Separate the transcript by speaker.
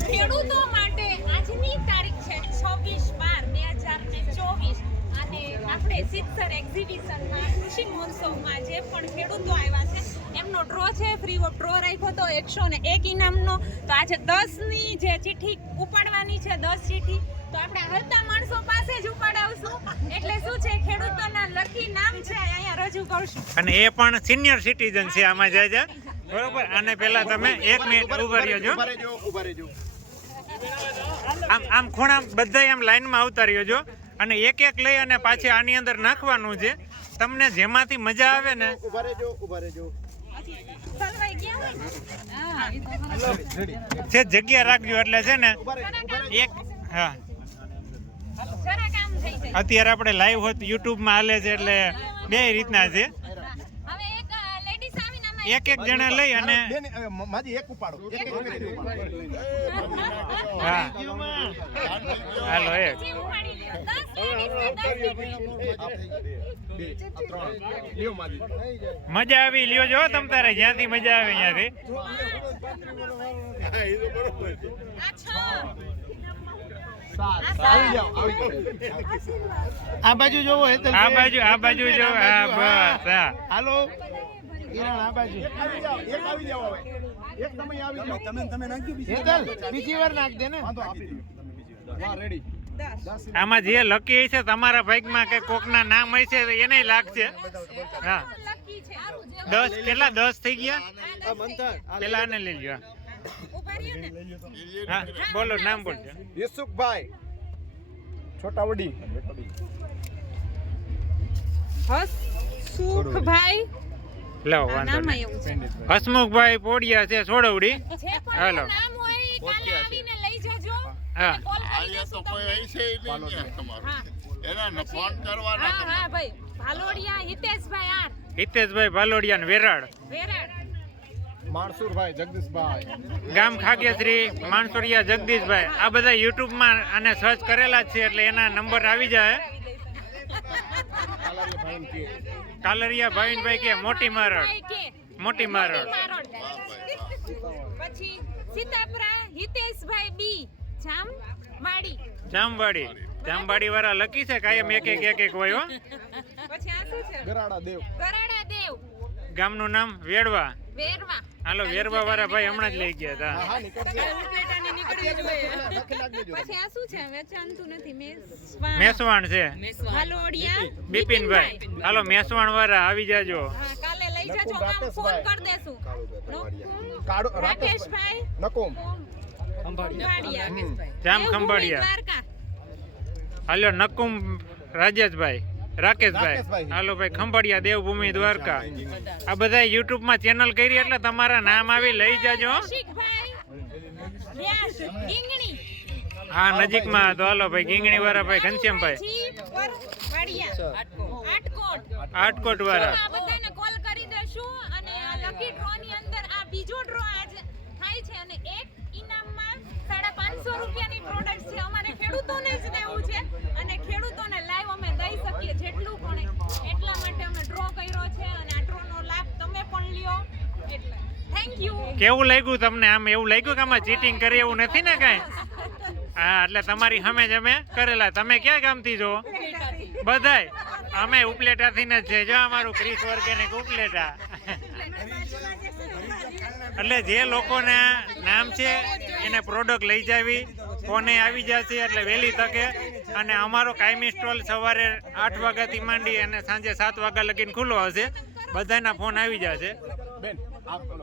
Speaker 1: ખેડૂતો માટે આજની તારીખ છે છવ્વીસ બાર બે હજાર ને ચોવીસ. અને આપણે સિત્સર એક્ઝિબિશનમાં કૃષિ મહોત્સવમાં જે પણ ખેડૂતો આવ્યા છે, એમનો ડ્રો છે ફ્રી ઓફ ડ્રો રાખ્યો તો એકસો ને એક ઇનામનો. તો આજે દસની જે ચિઠ્ઠી ઉપાડવાની છે, દસ ચિઠ્ઠી, તો આપણે હલતા માણસો પાસે જ ઉપાડાવશું. એટલે શું છે, ખેડૂતોના લકી નામ છે, અહીંયા રજૂ કરશું.
Speaker 2: અને એ પણ સિનિયર સિટીઝન છે આમાં જાય બરોબર આને પહેલા તમે એક મિનિટ ઊભા રહ્યો
Speaker 3: રહેજો ઊભા રહેજો
Speaker 2: આમ આમ ખૂણા બધા આમ લાઈનમાં આવતા રહ્યો છો અને એક એક લઈ અને પાછી આની અંદર નાખવાનું છે. તમને જેમાંથી મજા આવે ને.
Speaker 3: ઊભા રહેજો ઊભા રહેજો.
Speaker 2: છે જગ્યા રાખજો એટલે છે ને
Speaker 3: રહેજો રહેજો.
Speaker 2: એક હા. અત્યારે આપણે લાઈવ હોત યુટ્યુબમાં હાલે છે એટલે બે રીતના છે.
Speaker 1: એક
Speaker 2: એક જણા લઈ અને
Speaker 3: બેન, હવે મ- માજી એક ઉપાડો. એક એક
Speaker 2: હા. હાલો એક
Speaker 3: માજી.
Speaker 2: મજા આવી લ્યો જો તમ તારે જ્યાંથી મજા આવે ત્યાંથી.
Speaker 1: આ
Speaker 4: બાજુ જોવો
Speaker 2: આ બાજુ આ બાજુ જોવો. હા. બસ હા.
Speaker 4: હાલો. બાજુ.
Speaker 3: આવી જાઓ એક આવી જાઓ હવે. એક તમે આવી જાઓ. તમે તમે નાખજો
Speaker 4: હેતલ બીજી વાર નાખ દે ને.
Speaker 3: વાંધો આપી દો. હા રેડી
Speaker 1: દસ.
Speaker 2: આમાં જે લકી છે તમારા ભાગમાં કે કોકના નામ હોય છે તો એને લાગશે. હા. દસ કેટલા દસ થઈ ગયા. પેલા આને લઈ લ્યો.
Speaker 1: ને.
Speaker 2: હા બોલો નામ બોલજો.
Speaker 3: યુસુફભાઈ. છોટા વડી.
Speaker 1: હસુખભાઈ
Speaker 2: લાવો વાંધો નહીં. હસમુખભાઈ પોડિયા છે સોડવડી.
Speaker 1: જે
Speaker 2: હાલો.
Speaker 1: એનું નામ હોય એ કાલે આવીને લઈ જજો.
Speaker 2: હા.
Speaker 1: હિતેશભાઈ
Speaker 2: ભાલોડિયા ને વેરાડ
Speaker 3: માણસુરભાઈ જગદીશભાઈ.
Speaker 2: ગામ ખાગ્યશ્રી માણસોડિયા જગદીશભાઈ. આ બધા યુટ્યુબમાં આને સર્ચ કરેલા જ છે એટલે એના નંબર આવી જાય. કાલરિયા ભાઈ કે મોટી મારડ?
Speaker 1: ભાઈ કે
Speaker 2: મોટી મારડ.
Speaker 1: મારડ. પછી સીતાપરા હિતેશભાઈ બી જામવાડી
Speaker 2: જામવાડી જામવાડી. વાળા લખી છે કાયમ એક એક એક એક હોય
Speaker 1: પછી આ શું છે?
Speaker 3: ગરાડા દેવ.
Speaker 1: ગરાડા દેવ.
Speaker 2: ગામનું નામ વેડવા
Speaker 1: વેરવા.
Speaker 2: હાલો વેરવા વાળા ભાઈ હમણાં જ લઈ ગયા હતા.
Speaker 3: હા નીકળજો લખી
Speaker 1: પછી આ શું છે? વેચાણતું નથી. મેસવાણ.
Speaker 2: મેસવાણ છે.
Speaker 1: ભાલોડિયા
Speaker 2: બિપિનભાઈ. હાલો મેસવાણ વાળા આવી જાજો.
Speaker 1: હા કાલે લઈ જાજો.
Speaker 3: નકુમ
Speaker 1: આમ ફોન. કરી દેશું.
Speaker 3: કાળો
Speaker 1: રાકેશભાઈ.
Speaker 3: નકોમ.
Speaker 1: ખંભાળિયા.
Speaker 2: જામ
Speaker 1: દેવભૂમિ
Speaker 2: ખંભાળિયા.
Speaker 1: દ્વારકા.
Speaker 2: હાલો નકુમ રાજેશભાઈ. રાકેશભાઈ. હાલો ભાઈ ખંભાળિયા દેવભૂમિ દ્વારકા. આ બધા યુટ્યુબમાં ચેનલ કરી એટલે તમારા નામ આવી લઈ જાજો. હો. નજીકમાં તો હાલો ભાઈ ગીંગણી વાળા ભાઈ
Speaker 1: ઘનશ્યામ ભાઈ આટકોટ.
Speaker 2: વાળા
Speaker 1: કોલ કરી દેશું અને આ લકી ડ્રો ની અંદર આ બીજો ડ્રો આજે થાય છે અને એક ઇનામમાં સાડા પાંચસો રૂપિયાની પ્રોડક્ટ છે. અમારે ખેડૂતોને
Speaker 2: કેવું લાગ્યું તમને આમ? એવું લાગ્યું કે આમાં ચીટિંગ કરી એવું નથી ને કાંઈ? હા એટલે તમારી હમે જ અમે કરેલા. તમે ક્યાં ગામથી છો? બધાય. અમે ઉપલેટાથી જ છે. જો અમારું ક્રિસ ઓર્ગેનિક ઉપલેટા. એટલે જે લોકોને નામ છે એને પ્રોડક્ટ લઈ જાવી ફોને આવી જશે એટલે વહેલી તકે. અને અમારો કાયમી સ્ટોલ સવારે આઠ વાગ્યાથી માંડી અને સાંજે સાત વાગ્યા લગીને ખુલ્લો હશે. બધાના ફોન આવી જશે.
Speaker 3: બેન